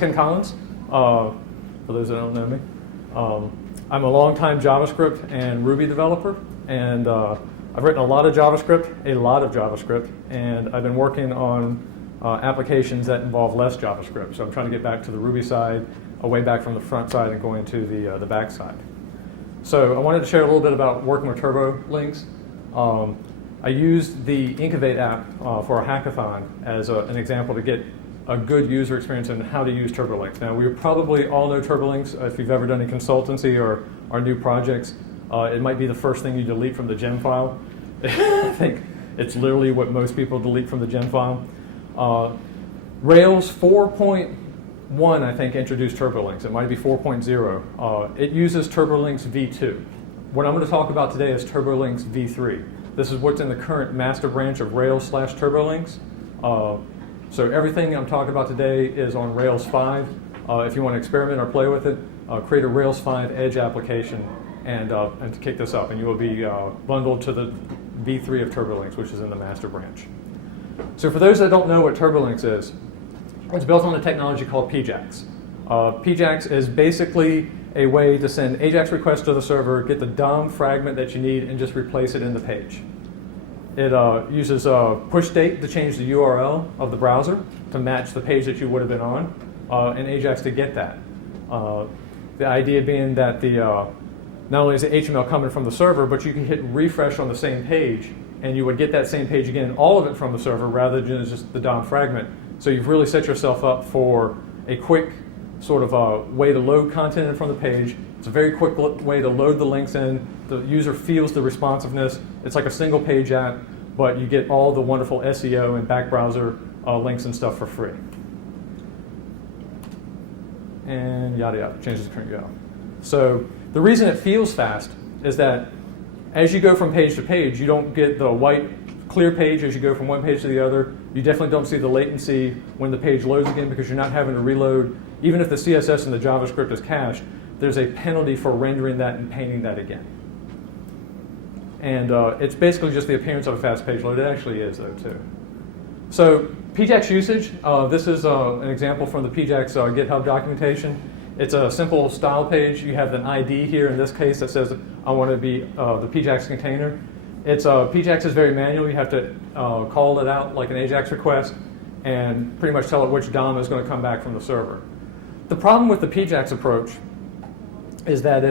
Ken Collins, for those that don't know me. I'm a longtime JavaScript and Ruby developer, and I've written a lot of JavaScript, and I've been working on applications that involve less JavaScript. So I'm trying to get back to the Ruby side, away back from the front side and going to the back side. So I wanted to share a little bit about working with turbo links. I used the Inkovate app for a hackathon as an example to get a good user experience in how to use turbo links. Now, we probably all know turbo links if you've ever done any consultancy or new projects. It might be the first thing you delete from the gem file. I think it's literally what most people delete from the gem file. Rails 4.1, I think, introduced turbolinks. It might be 4.0. It uses turbolinks v2. What I'm going to talk about today is turbolinks v3. This is what's in the current master branch of Rails/turbolinks. So everything I'm talking about today is on Rails 5. If you want to experiment or play with it, create a Rails 5 Edge application and to kick this up, and you will be bundled to the v3 of turbolinks, which is in the master branch. So for those that don't know what turbolinks is, it's built on a technology called PJAX. PJAX is basically a way to send AJAX requests to the server, get the DOM fragment that you need, and just replace it in the page. It uses push state to change the URL of the browser to match the page that you would have been on, and AJAX to get that. The idea being that not only is the HTML coming from the server, but you can hit refresh on the same page, and you would get that same page again, all of it from the server, rather than just the DOM fragment. So you've really set yourself up for a quick sort of way to load content in from the page. It's a very quick way to load the links in. The user feels the responsiveness. It's like a single page app, but you get all the wonderful SEO and back browser links and stuff for free. And yada yada, changes the current URL. So the reason it feels fast is that as you go from page to page, you don't get the white clear page as you go from one page to the other. You definitely don't see the latency when the page loads again because you're not having to reload. Even if the CSS and the JavaScript is cached, there's a penalty for rendering that and painting that again. And it's basically just the appearance of a fast page load. It actually is, though, too. So Ptex Usage, this is an example from the Ptex GitHub documentation. It's a simple style page. You have an ID here in this case that says I want to be the Ptex container. Ptex is very manual. You have to call it out like an AJAX request and pretty much tell it which DOM is going to come back from the server. The problem with the Ptex approach is that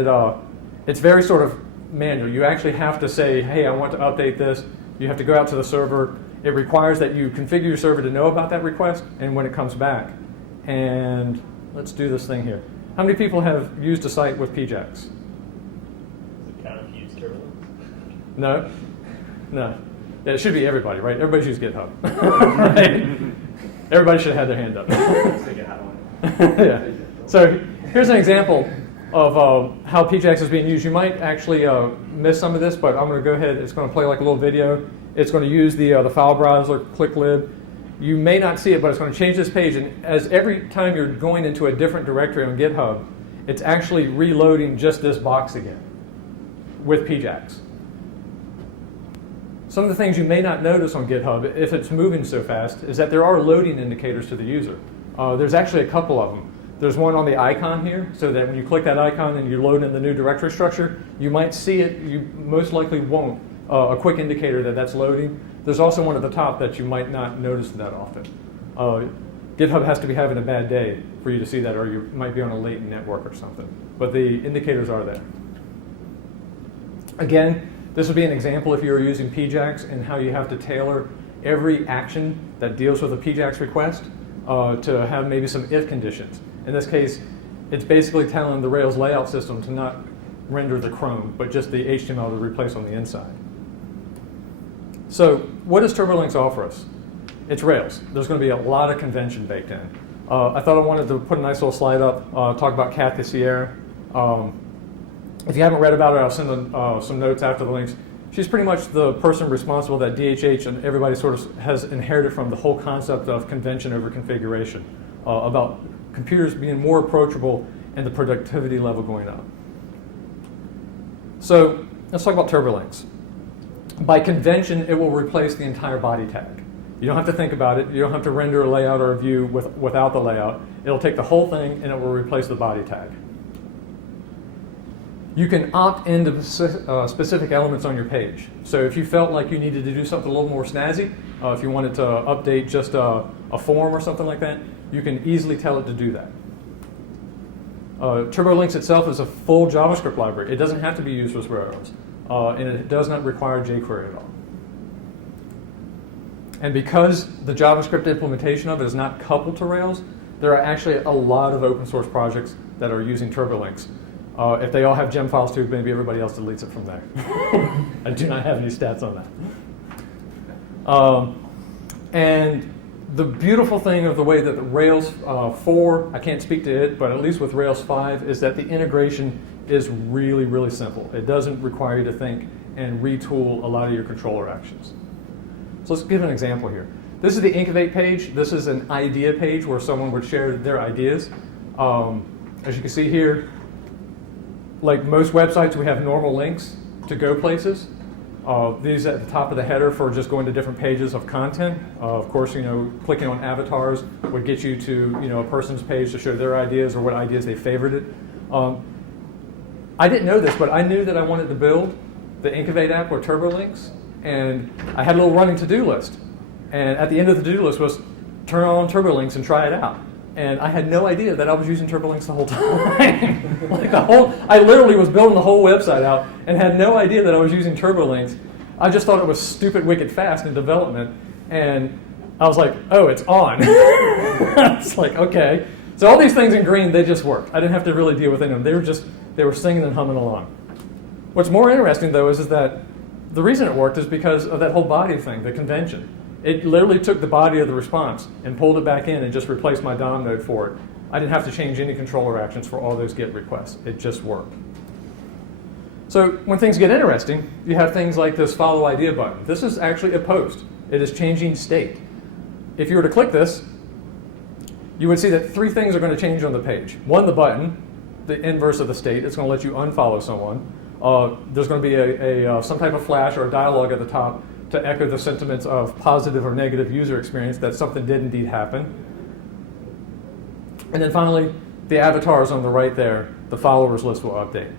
it's very sort of manual. You actually have to say, hey, I want to update this. You have to go out to the server. It requires that you configure your server to know about that request and when it comes back. And let's do this thing here. How many people have used a site with Ptex? Does it count if you use turbolinks? No? No. Yeah, it should be everybody, right? Everybody's used GitHub. Right? Everybody should have had their hand up. Yeah. So here's an example of how Ptex is being used. You might actually miss some of this, but I'm going to go ahead. It's going to play like a little video. It's going to use the file browser, click lib. You may not see it, but it's going to change this page. And as every time you're going into a different directory on GitHub, it's actually reloading just this box again with Ptex. Some of the things you may not notice on GitHub, if it's moving so fast, is that there are loading indicators to the user. There's actually a couple of them. There's one on the icon here, so that when you click that icon and you load in the new directory structure, you might see it, you most likely won't, a quick indicator that that's loading. There's also one at the top that you might not notice that often. GitHub has to be having a bad day for you to see that, or you might be on a latent network or something. But the indicators are there. Again, this would be an example if you were using Ptex and how you have to tailor every action that deals with a Ptex request to have maybe some if conditions. In this case, it's basically telling the Rails layout system to not render the Chrome, but just the HTML to replace on the inside. So what does turbolinks offer us? It's Rails. There's going to be a lot of convention baked in. I thought I wanted to put a nice little slide up, talk about Kathy Sierra. If you haven't read about her, I'll send some notes after the links. She's pretty much the person responsible that DHH and everybody sort of has inherited from the whole concept of convention over configuration, about computers being more approachable and the productivity level going up. So let's talk about turbolinks. By convention, it will replace the entire body tag. You don't have to think about it. You don't have to render a layout or a view without the layout. It'll take the whole thing and it will replace the body tag. You can opt into specific elements on your page. So if you felt like you needed to do something a little more snazzy, if you wanted to update just a form or something like that, you can easily tell it to do that. TurboLinks itself is a full JavaScript library. It doesn't have to be used with Rails, and it does not require jQuery at all. And because the JavaScript implementation of it is not coupled to Rails, there are actually a lot of open source projects that are using TurboLinks. If they all have gem files too, maybe everybody else deletes it from there. I do not have any stats on that. And the beautiful thing of the way that the Rails 4, I can't speak to it, but at least with Rails 5, is that the integration is really, really simple. It doesn't require you to think and retool a lot of your controller actions. So let's give an example here. This is the Inkovate page. This is an idea page where someone would share their ideas. As you can see here, like most websites, we have normal links to go places. These at the top of the header for just going to different pages of content. Of course, clicking on avatars would get you to a person's page to show their ideas or what ideas they favorited. I didn't know this, but I knew that I wanted to build the Inkovate app with TurboLinks, and I had a little running to-do list. And at the end of the to-do list was turn on TurboLinks and try it out. And I had no idea that I was using TurboLinks the whole time. I literally was building the whole website out and had no idea that I was using TurboLinks. I just thought it was stupid, wicked fast in development. And I was like, oh, it's on. It's like, okay. So all these things in green, they just worked. I didn't have to really deal with any of them. They were singing and humming along. What's more interesting, though, is that the reason it worked is because of that whole body thing, the convention. It literally took the body of the response and pulled it back in and just replaced my DOM node for it. I didn't have to change any controller actions for all those GET requests. It just worked. So when things get interesting, you have things like this follow idea button. This is actually a post. It is changing state. If you were to click this, you would see that three things are going to change on the page. One, the button, the inverse of the state. It's going to let you unfollow someone. There's going to be some type of flash or a dialogue at the top to echo the sentiments of positive or negative user experience that something did indeed happen. And then finally, the avatars on the right there, the followers list will update,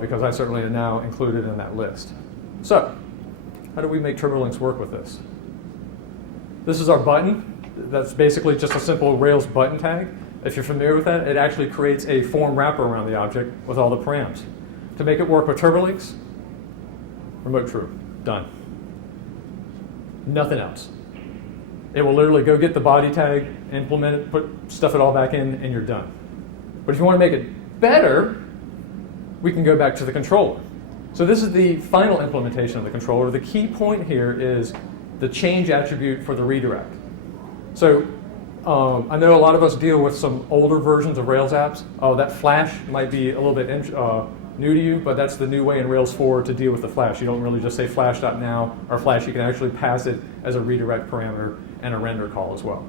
because I certainly am now included in that list. So, how do we make TurboLinks work with this? This is our button. That's basically just a simple Rails button tag. If you're familiar with that, it actually creates a form wrapper around the object with all the params. To make it work with TurboLinks, remote true, done. Nothing else. It will literally go get the body tag, implement it, stuff it all back in, and you're done. But if you want to make it better, we can go back to the controller. So this is the final implementation of the controller. The key point here is the change attribute for the redirect. So I know a lot of us deal with some older versions of Rails apps. That flash might be a little bit new to you, but that's the new way in Rails 4 to deal with the flash. You don't really just say flash.now or flash. You can actually pass it as a redirect parameter and a render call as well.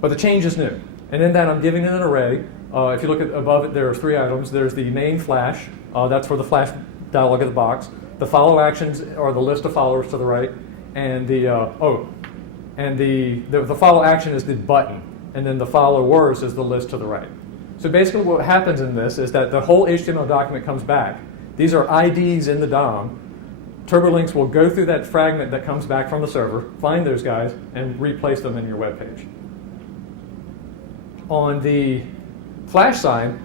But the change is new. And in that, I'm giving it an array. If you look at above it, there are three items. There's the main flash. That's for the flash dialog of the box. The follow actions are the list of followers to the right. And the follow action is the button. And then the followers is the list to the right. So basically what happens in this is that the whole HTML document comes back. These are IDs in the DOM. TurboLinks will go through that fragment that comes back from the server, find those guys, and replace them in your web page. On the flash side,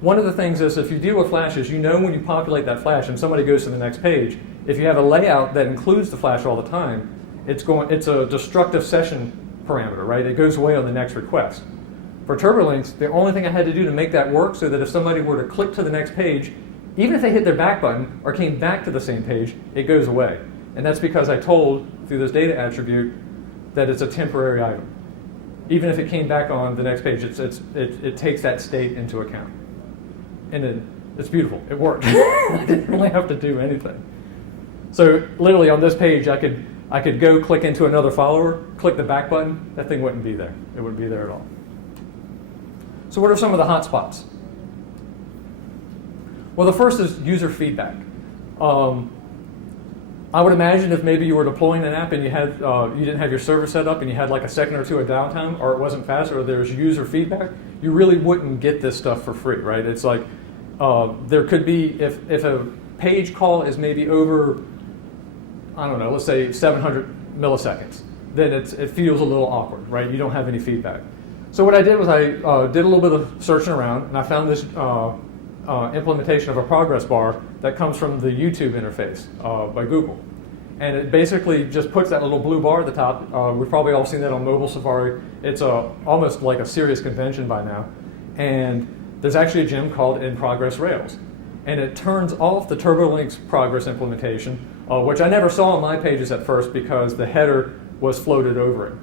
one of the things is if you deal with flashes, you know when you populate that flash and somebody goes to the next page, if you have a layout that includes the flash all the time, it's a destructive session parameter, right? It goes away on the next request. For TurboLinks, the only thing I had to do to make that work so that if somebody were to click to the next page, even if they hit their back button or came back to the same page, it goes away. And that's because I told, through this data attribute, that it's a temporary item. Even if it came back on the next page, it takes that state into account. And it's beautiful. It worked. I didn't really have to do anything. So literally on this page, I could go click into another follower, click the back button, that thing wouldn't be there. It wouldn't be there at all. So what are some of the hot spots? Well, the first is user feedback. I would imagine if maybe you were deploying an app and you had you didn't have your server set up and you had like a second or two of downtime, or it wasn't fast, or there's user feedback, you really wouldn't get this stuff for free, right? It's like there could be, if a page call is maybe over, I don't know, let's say 700 milliseconds, then it feels a little awkward, right? You don't have any feedback. So what I did was I did a little bit of searching around, and I found this implementation of a progress bar that comes from the YouTube interface by Google. And it basically just puts that little blue bar at the top. We've probably all seen that on mobile Safari. It's almost like a serious convention by now. And there's actually a gem called In Progress Rails. And it turns off the TurboLinks progress implementation, which I never saw on my pages at first because the header was floated over it.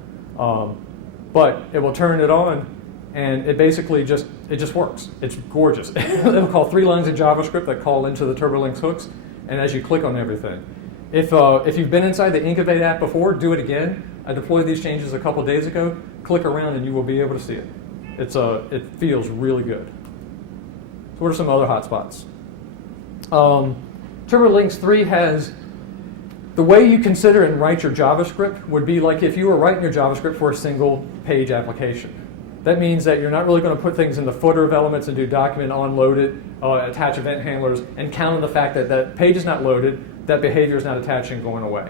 But it will turn it on, and it basically just works. It's gorgeous. It'll call 3 lines of JavaScript that call into the TurboLinks hooks, and as you click on everything. If you've been inside the Inkovate app before, do it again. I deployed these changes a couple days ago. Click around and you will be able to see it. It feels really good. So what are some other hotspots? TurboLinks 3 has, the way you consider and write your JavaScript would be like if you were writing your JavaScript for a single page application. That means that you're not really going to put things in the footer of elements and do document on, load it, attach event handlers, and count on the fact that that page is not loaded, that behavior is not attached and going away.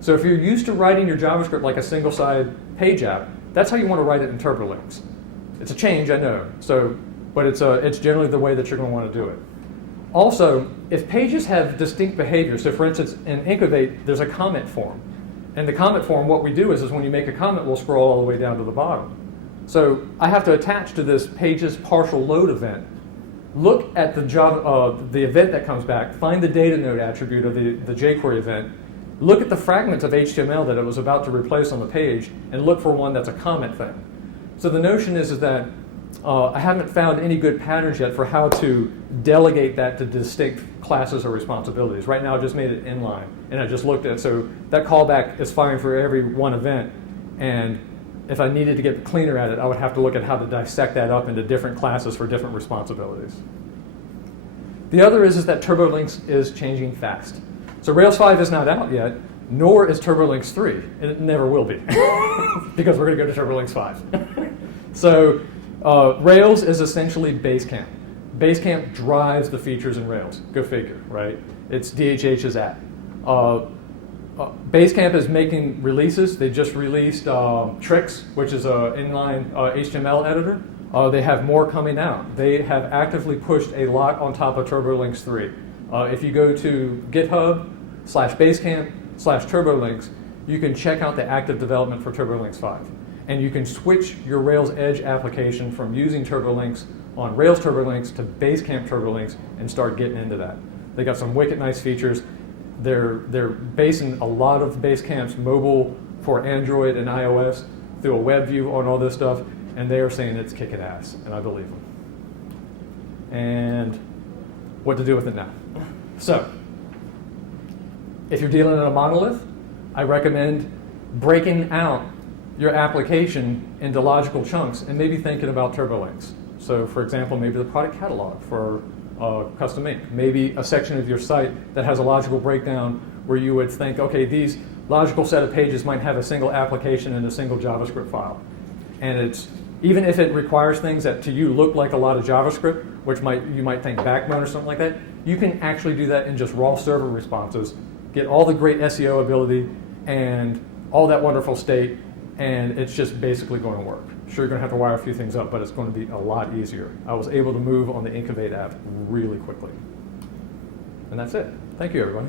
So if you're used to writing your JavaScript like a single-side page app, that's how you want to write it in TurboLinks. It's a change, I know, but it's generally the way that you're going to want to do it. Also, if pages have distinct behavior, so for instance, in Inkovate, there's a comment form. And the comment form, what we do is when you make a comment, we'll scroll all the way down to the bottom. So I have to attach to this page's partial load event, look at the event that comes back, find the data node attribute of the jQuery event, look at the fragments of HTML that it was about to replace on the page, and look for one that's a comment thing. So the notion is that I haven't found any good patterns yet for how to delegate that to distinct classes or responsibilities. Right now I just made it inline, and I just looked at it. So that callback is firing for every one event, and if I needed to get cleaner at it, I would have to look at how to dissect that up into different classes for different responsibilities. The other is that TurboLinks is changing fast. So Rails 5 is not out yet, nor is TurboLinks 3, and it never will be, because we're going to go to TurboLinks 5. So Rails is essentially Basecamp. Basecamp drives the features in Rails. Go figure, right? It's DHH's app. Basecamp is making releases. They just released Tricks, which is an inline HTML editor. They have more coming out. They have actively pushed a lot on top of TurboLinks 3. If you go to GitHub/Basecamp/TurboLinks, you can check out the active development for TurboLinks 5. And you can switch your Rails Edge application from using TurboLinks on Rails TurboLinks to Basecamp TurboLinks and start getting into that. They got some wicked nice features. They're basing a lot of Basecamp's mobile for Android and iOS through a web view on all this stuff, and they are saying it's kicking ass, and I believe them. And what to do with it now. So, if you're dealing in a monolith, I recommend breaking out your application into logical chunks and maybe thinking about TurboLinks. So for example, maybe the product catalog for CustomInk, maybe a section of your site that has a logical breakdown where you would think, okay, these logical set of pages might have a single application and a single JavaScript file. And it's, even if it requires things that to you look like a lot of JavaScript, which you might think Backbone or something like that, you can actually do that in just raw server responses, get all the great SEO ability and all that wonderful state, and it's just basically going to work. Sure, you're going to have to wire a few things up, but it's going to be a lot easier. I was able to move on the Inkovate app really quickly. And that's it. Thank you, everybody.